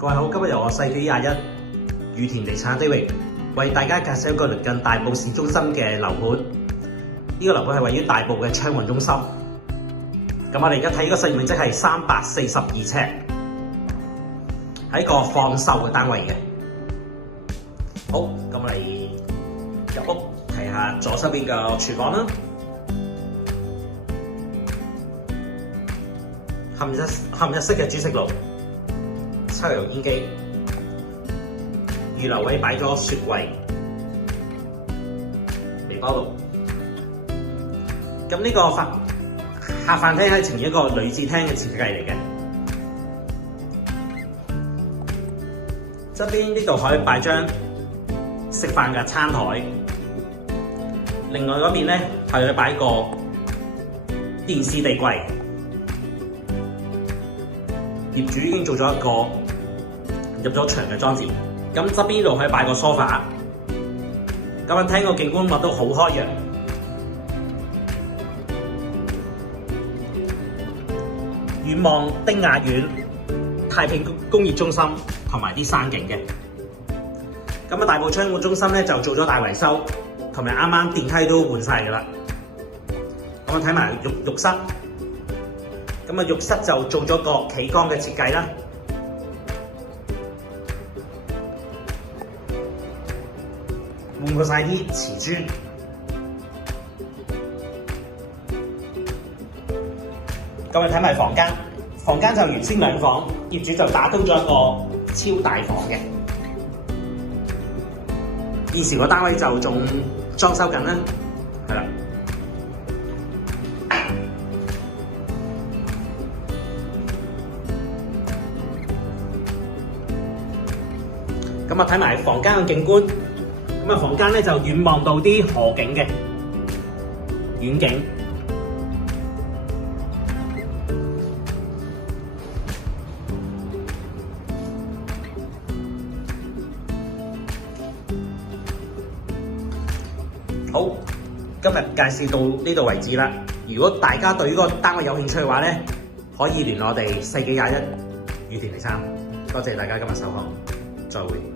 各位好，今日由我世紀21羽田地產 David 為大家介紹一個鄰近大埔市中心嘅樓盤。呢個樓盤係位於大埔嘅昌運中心。咁我哋而家睇呢個實業面積係342尺，係一個放售嘅單位嘅。好，咁我哋入屋睇下左手邊嘅廚房啦。嵌入式嘅煮食爐、抽油煙機，預留位擺咗雪櫃、微波爐。咁呢個客飯廳係呈現一個女子廳嘅設計嚟嘅。側邊呢度可以擺張食飯嘅餐台，另外嗰邊咧係要擺個電視地櫃。業主已經做咗一個入咗牆嘅裝置，咁側邊度可以擺個梳化。咁樣廳個景觀物都好開揚，遠望丁雅苑、太平工業中心同埋啲山景嘅。咁大埔昌運中心咧就做咗大維修，同埋啱啱電梯都換晒㗎啦。咁我睇埋浴室。咁浴室就做咗個企缸嘅設計啦，換過晒啲瓷磚。咁我睇埋房間，房間就原先兩房，業主就打通咗一個超大房嘅。現時個單位就仲裝修緊啦，係啦。咁啊睇埋房間嘅景觀，咁啊房間咧就遠望到啲河景嘅遠景。好，今日介紹到呢度為止啦。如果大家對呢個單位有興趣嘅話咧，可以聯絡我哋世紀21羽田地產。多謝大家今日收看，再會。